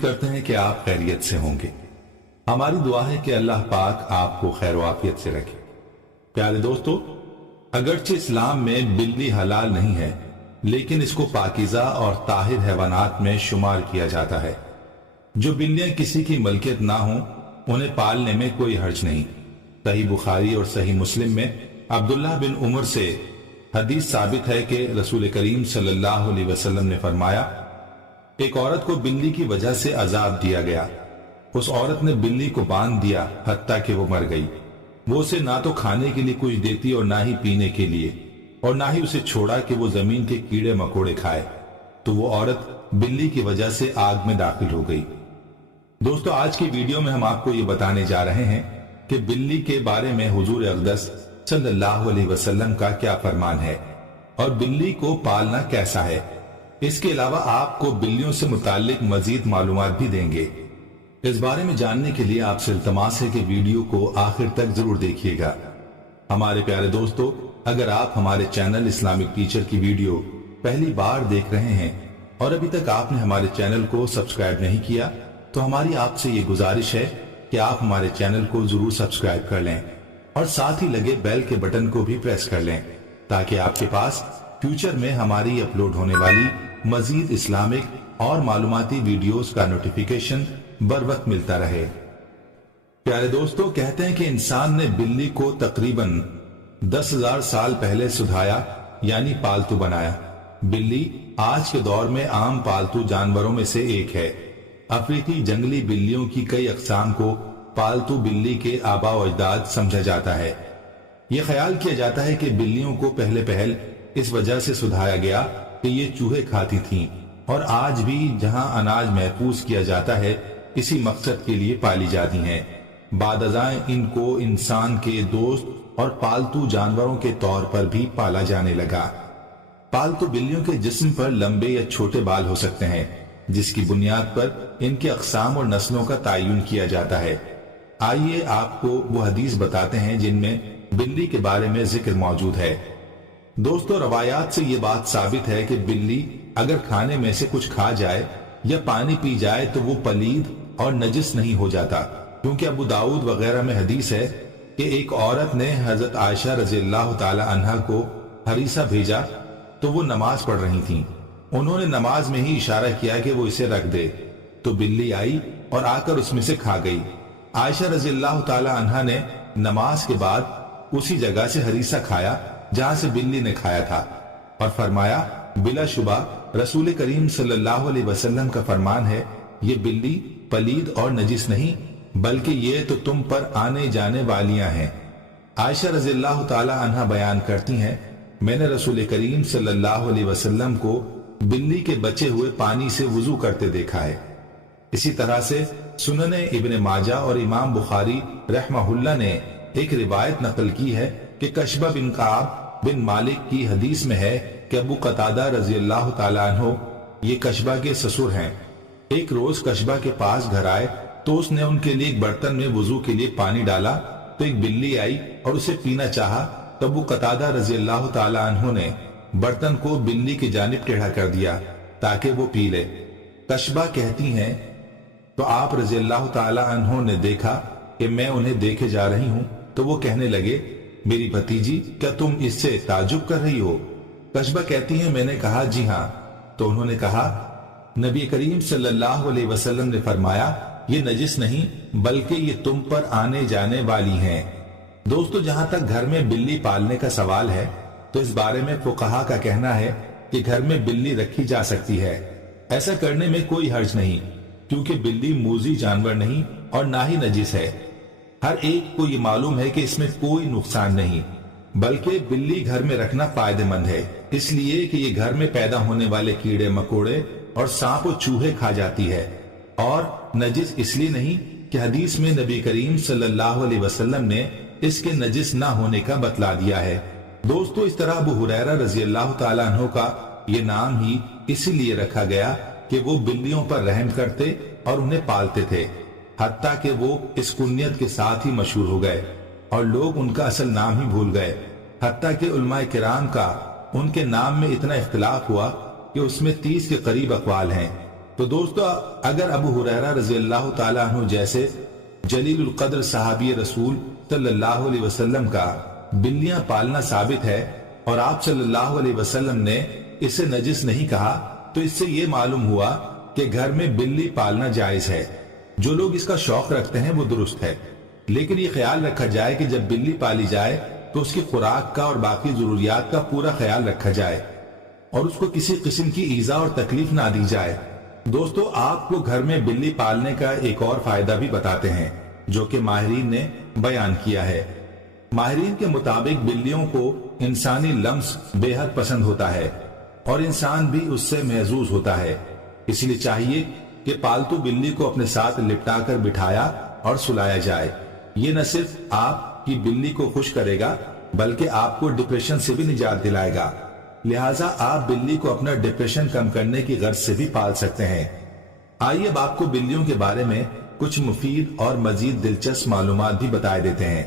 کرتے ہیں کہ آپ خیریت سے ہوں گے۔ ہماری دعا ہے کہ اللہ پاک آپ کو خیر و عافیت سے رکھے۔ پیارے دوستو، اگرچہ اسلام میں بلی حلال نہیں ہے، لیکن اس کو پاکیزہ اور طاہر حیوانات میں شمار کیا جاتا ہے۔ جو بلیاں کسی کی ملکیت نہ ہوں انہیں پالنے میں کوئی حرج نہیں۔ صحیح بخاری اور صحیح مسلم میں عبداللہ بن عمر سے حدیث ثابت ہے کہ رسول کریم صلی اللہ علیہ وسلم نے فرمایا، ایک عورت کو بلی کی وجہ سے عذاب دیا گیا۔ اس عورت نے بلی کو باندھ دیا حتیٰ کہ وہ مر گئی۔ وہ اسے نہ تو کھانے کے لیے کچھ دیتی اور نہ ہی پینے کے لیے، اور نہ ہی اسے چھوڑا کہ وہ زمین کے کیڑے مکوڑے کھائے، تو وہ عورت بلی کی وجہ سے آگ میں داخل ہو گئی۔ دوستو، آج کی ویڈیو میں ہم آپ کو یہ بتانے جا رہے ہیں کہ بلی کے بارے میں حضور اقدس صلی اللہ علیہ وسلم کا کیا فرمان ہے اور بلی کو پالنا کیسا ہے۔ اس کے علاوہ آپ کو بلیوں سے متعلق مزید معلومات بھی دیں گے۔ اس بارے میں جاننے کے لیے آپ سے التماس ہے کہ ویڈیو کو آخر تک ضرور دیکھیے گا۔ ہمارے پیارے دوستو، اگر آپ ہمارے چینل اسلامک ٹیچر کی ویڈیو پہلی بار دیکھ رہے ہیں اور ابھی تک آپ نے ہمارے چینل کو سبسکرائب نہیں کیا، تو ہماری آپ سے یہ گزارش ہے کہ آپ ہمارے چینل کو ضرور سبسکرائب کر لیں اور ساتھ ہی لگے بیل کے بٹن کو بھی پریس کر لیں، تاکہ آپ کے پاس فیوچر میں ہماری اپلوڈ ہونے والی مزید اسلامک اور معلوماتی ویڈیوز کا نوٹیفیکیشن بر وقت ملتا رہے۔ پیارے دوستو، کہتے ہیں کہ انسان نے بلی کو تقریباً 10,000 سال پہلے سدھایا یعنی پالتو بنایا۔ بلی آج کے دور میں عام پالتو جانوروں میں سے ایک ہے۔ افریقی جنگلی بلیوں کی کئی اقسام کو پالتو بلی کے آباء و اجداد سمجھا جاتا ہے۔ یہ خیال کیا جاتا ہے کہ بلیوں کو پہل اس وجہ سے سدھایا گیا کہ یہ چوہے کھاتی تھیں، اور آج بھی جہاں اناج محفوظ کیا جاتا ہے اسی مقصد کے لیے پالی جاتی ہیں۔ بعد ازاں ان کو انسان کے دوست اور پالتو جانوروں کے طور پر بھی پالا جانے لگا۔ پالتو بلیوں کے جسم پر لمبے یا چھوٹے بال ہو سکتے ہیں، جس کی بنیاد پر ان کے اقسام اور نسلوں کا تعین کیا جاتا ہے۔ آئیے آپ کو وہ حدیث بتاتے ہیں جن میں بلی کے بارے میں ذکر موجود ہے۔ دوستو، روایات سے یہ بات ثابت ہے کہ بلی اگر کھانے میں سے کچھ کھا جائے یا پانی پی جائے تو وہ پلید اور نجس نہیں ہو جاتا، کیونکہ ابو داؤد وغیرہ میں حدیث ہے کہ ایک عورت نے حضرت عائشہ رضی اللہ تعالی عنہا کو ہریسہ بھیجا تو وہ نماز پڑھ رہی تھیں۔ انہوں نے نماز میں ہی اشارہ کیا کہ وہ اسے رکھ دے، تو بلی آئی اور آ کر اس میں سے کھا گئی۔ عائشہ رضی اللہ تعالی عنہا نے نماز کے بعد اسی جگہ سے ہریسہ کھایا جہاں سے بلی نے کھایا تھا، اور فرمایا، بلا شبہ رسول کریم صلی اللہ علیہ وسلم کا فرمان ہے، یہ بلی پلید اور نجس نہیں بلکہ یہ تو تم پر آنے جانے والیاں ہیں۔ عائشہ رضی اللہ تعالی عنہا بیان کرتی ہیں، میں نے رسول کریم صلی اللہ علیہ وسلم کو بلی کے بچے ہوئے پانی سے وضو کرتے دیکھا ہے۔ اسی طرح سے سنن ابن ماجہ اور امام بخاری رحمہ اللہ نے ایک روایت نقل کی ہے کہ کشبہ بن کعب بن مالک کی حدیث میں ہے کہ ابو قتادہ رضی اللہ تعالیٰ عنہ، یہ کشبہ کے سسر ہیں، ایک روز کشبہ کے پاس گھر آئے تو اس نے ان کے لیے ایک برتن میں وضو کے لیے پانی ڈالا تو ایک بلی آئی اور اسے پینا چاہا، تو ابو قتادہ رضی اللہ تعالیٰ عنہ نے برتن کو بلی کی جانب ٹیڑھا کر دیا تاکہ وہ پی لے۔ کشبہ کہتی ہیں، تو آپ رضی اللہ تعالیٰ عنہ نے دیکھا کہ میں انہیں دیکھے جا رہی ہوں، تو وہ کہنے لگے، میری بھتیجی، کیا تم اس سے تعجب کر رہی ہو؟ کشبہ کہتی ہیں، میں نے کہا جی ہاں۔ تو انہوں نے کہا، نبی کریم صلی اللہ علیہ وسلم نے فرمایا، یہ نجس نہیں بلکہ یہ تم پر آنے جانے والی ہیں۔ دوستو، جہاں تک گھر میں بلی پالنے کا سوال ہے تو اس بارے میں فقہا کا کہنا ہے کہ گھر میں بلی رکھی جا سکتی ہے۔ ایسا کرنے میں کوئی حرج نہیں، کیونکہ بلی موذی جانور نہیں اور نہ ہی نجس ہے۔ ہر ایک کو یہ معلوم ہے کہ اس میں کوئی نقصان نہیں، بلکہ بلی گھر میں رکھنا فائدہ مند ہے، اس لیے کہ یہ گھر میں پیدا ہونے والے کیڑے مکوڑے اور سانپ و چوہے کھا جاتی ہے، اور نجس اس لیے نہیں کہ حدیث میں نبی کریم صلی اللہ علیہ وسلم نے اس کے نجس نہ ہونے کا بتلا دیا ہے۔ دوستو، اس طرح ابو ہریرہ رضی اللہ تعالیٰ عنہ کا یہ نام ہی اسی لیے رکھا گیا کہ وہ بلیوں پر رحم کرتے اور انہیں پالتے تھے، حتیٰ کہ وہ اس کنیت کے ساتھ ہی مشہور ہو گئے اور لوگ ان کا اصل نام ہی بھول گئے، حتیٰ کہ علماء کرام کا ان کے نام میں اتنا اختلاف ہوا کہ اس میں 30 کے قریب اقوال ہیں۔ تو دوستو اگر ابو ہریرہ رضی اللہ تعالیٰ عنہ جیسے جلیل القدر صحابی رسول صلی اللہ علیہ وسلم کا بلیاں پالنا ثابت ہے اور آپ صلی اللہ علیہ وسلم نے اسے نجس نہیں کہا، تو اس سے یہ معلوم ہوا کہ گھر میں بلی پالنا جائز ہے۔ جو لوگ اس کا شوق رکھتے ہیں وہ درست ہے، لیکن یہ خیال رکھا جائے کہ جب بلی پالی جائے تو اس کی خوراک کا اور باقی ضروریات کا پورا خیال رکھا جائے اور اس کو کسی قسم کی ایذا اور تکلیف نہ دی جائے۔ دوستو آپ کو گھر میں بلی پالنے کا ایک اور فائدہ بھی بتاتے ہیں جو کہ ماہرین نے بیان کیا ہے۔ ماہرین کے مطابق بلیوں کو انسانی لمس بے حد پسند ہوتا ہے اور انسان بھی اس سے محظوظ ہوتا ہے، اس لیے چاہیے کہ پالتو بلی کو اپنے ساتھ لپٹا کر بٹھایا اور سلایا جائے۔ یہ نہ صرف آپ کی بلی کو خوش کرے گا بلکہ آپ کو ڈپریشن سے بھی نجات دلائے گا، لہٰذا آپ بلی کو اپنا ڈپریشن کم کرنے کی غرض سے بھی پال سکتے ہیں۔ آئیے اب آپ کو بلیوں کے بارے میں کچھ مفید اور مزید دلچسپ معلومات بھی بتائے دیتے ہیں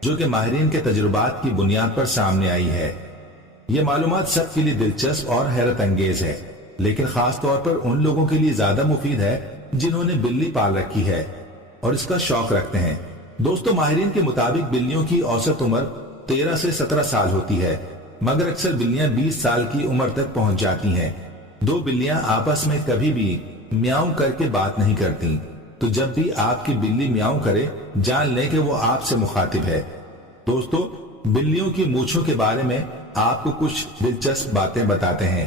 جو کہ ماہرین کے تجربات کی بنیاد پر سامنے آئی ہے۔ یہ معلومات سب کے لیے دلچسپ اور حیرت انگیز ہے، لیکن خاص طور پر ان لوگوں کے لیے زیادہ مفید ہے جنہوں نے بلی پال رکھی ہے اور اس کا شوق رکھتے ہیں۔ دوستو ماہرین کے مطابق بلیوں کی اوسط عمر 13 سے 17 سال ہوتی ہے، مگر اکثر بلیاں 20 سال کی عمر تک پہنچ جاتی ہیں۔ دو بلیاں آپس میں کبھی بھی میاؤں کر کے بات نہیں کرتی، تو جب بھی آپ کی بلی میاؤں کرے جان لیں کہ وہ آپ سے مخاطب ہے۔ دوستو بلیوں کی مونچھوں کے بارے میں آپ کو کچھ دلچسپ باتیں بتاتے ہیں۔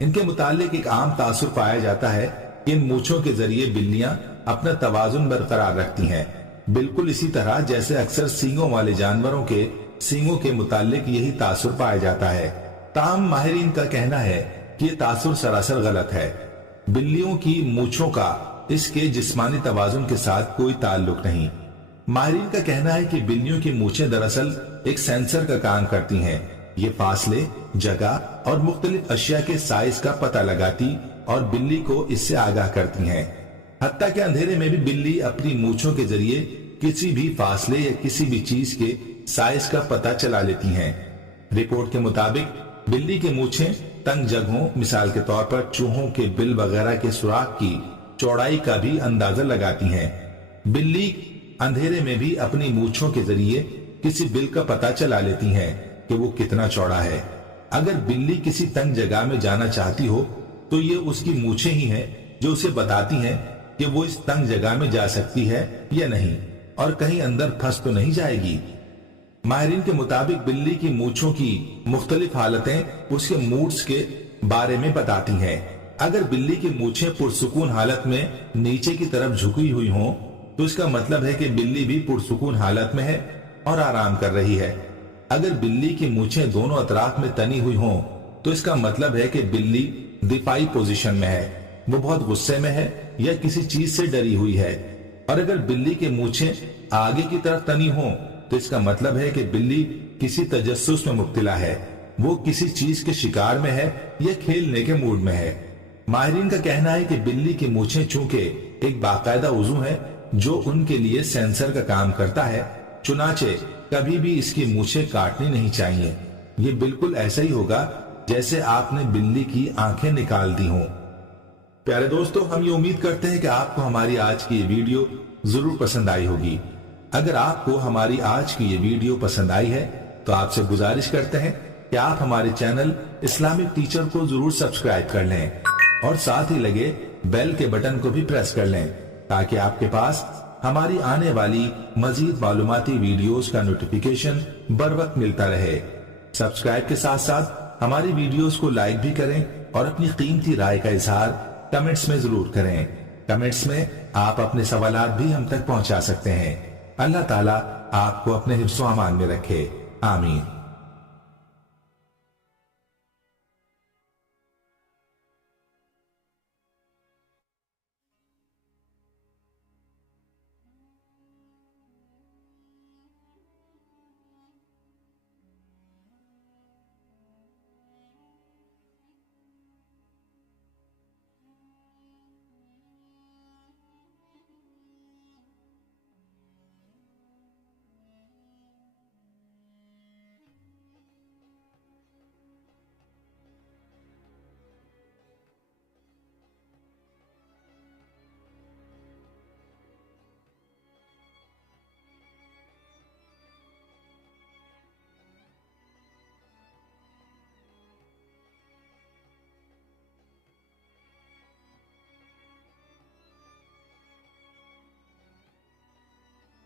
ان کے متعلق ایک عام تاثر پایا جاتا ہے کہ ان مونچھوں کے ذریعے بلیاں اپنا توازن برقرار رکھتی ہیں، بالکل اسی طرح جیسے اکثر سینگوں والے جانوروں کے سینگوں کے متعلق یہی تاثر پایا جاتا ہے۔ تاہم ماہرین کا کہنا ہے کہ یہ تاثر سراسر غلط ہے۔ بلیوں کی مونچھوں کا اس کے جسمانی توازن کے ساتھ کوئی تعلق نہیں۔ ماہرین کا کہنا ہے کہ بلیوں کی مونچھیں دراصل ایک سینسر کا کام کرتی ہیں۔ یہ فاصلے، جگہ اور مختلف اشیاء کے سائز کا پتہ لگاتی اور بلی کو اس سے آگاہ کرتی ہیں۔ حتیٰ کہ اندھیرے میں بھی بلی اپنی مونچھوں کے ذریعے کسی بھی فاصلے یا کسی بھی چیز کے سائز کا پتہ چلا لیتی ہیں۔ رپورٹ کے مطابق بلی کی مونچھیں تنگ جگہوں، مثال کے طور پر چوہوں کے بل وغیرہ کے سوراخ کی چوڑائی کا بھی اندازہ لگاتی ہیں۔ بلی اندھیرے میں بھی اپنی مونچھوں کے ذریعے کسی بل کا پتہ چلا لیتی ہیں کہ وہ کتنا چوڑا ہے۔ اگر بلی کسی تنگ جگہ میں جانا چاہتی ہو تو یہ اس کی مونچھیں ہی ہیں جو اسے بتاتی ہیں کہ وہ اس تنگ جگہ میں جا سکتی ہے یا نہیں اور کہیں اندر پھنس تو نہیں جائے گی۔ ماہرین کے مطابق بلی کی مونچھوں کی مختلف حالتیں اس کے موڈز کے بارے میں بتاتی ہیں۔ اگر بلی کی مونچھیں پرسکون حالت میں نیچے کی طرف جھکی ہوئی ہوں تو اس کا مطلب ہے کہ بلی بھی پرسکون حالت میں ہے اور آرام کر رہی ہے۔ اگر بلی کی مونچھیں دونوں اطراف میں تنی ہوئی ہوں تو اس کا مطلب ہے کہ بلی دفاعی پوزیشن میں ہے، وہ بہت غصے میں ہے یا کسی چیز سے ڈری ہوئی ہے۔ اور اگر بلی کی مونچھیں آگے کی طرف تنی ہوں تو اس کا مطلب ہے کہ بلی کسی تجسس میں مبتلا ہے، وہ کسی چیز کے شکار میں ہے یا کھیلنے کے موڈ میں ہے۔ ماہرین کا کہنا ہے کہ بلی کی مونچھیں چونکہ ایک باقاعدہ عضو ہے جو ان کے لیے سینسر کا کام کرتا ہے، چنانچہ کبھی بھی اس کی مونچھیں کاٹنی نہیں چاہیے۔ یہ بالکل ایسا ہی ہوگا جیسے آپ نے بلی کی آنکھیں نکال دی ہوں۔ پیارے دوستو، ہم یہ امید کرتے ہیں کہ آپ کو ہماری آج کی یہ ویڈیو ضرور پسند آئی ہوگی۔ اگر آپ کو ہماری آج کی یہ ویڈیو پسند آئی ہے تو آپ سے گزارش کرتے ہیں کہ آپ ہمارے چینل اسلامک ٹیچر کو ضرور سبسکرائب کر لیں اور ساتھ ہی لگے بیل کے بٹن کو بھی پریس کر لیں تاکہ آپ کے پاس ہماری آنے والی مزید معلوماتی ویڈیوز کا نوٹیفیکیشن بر وقت ملتا رہے۔ سبسکرائب کے ساتھ ساتھ ہماری ویڈیوز کو لائک بھی کریں اور اپنی قیمتی رائے کا اظہار کمنٹس میں ضرور کریں۔ کمنٹس میں آپ اپنے سوالات بھی ہم تک پہنچا سکتے ہیں۔ اللہ تعالیٰ آپ کو اپنے حفظ و امان میں رکھے، آمین۔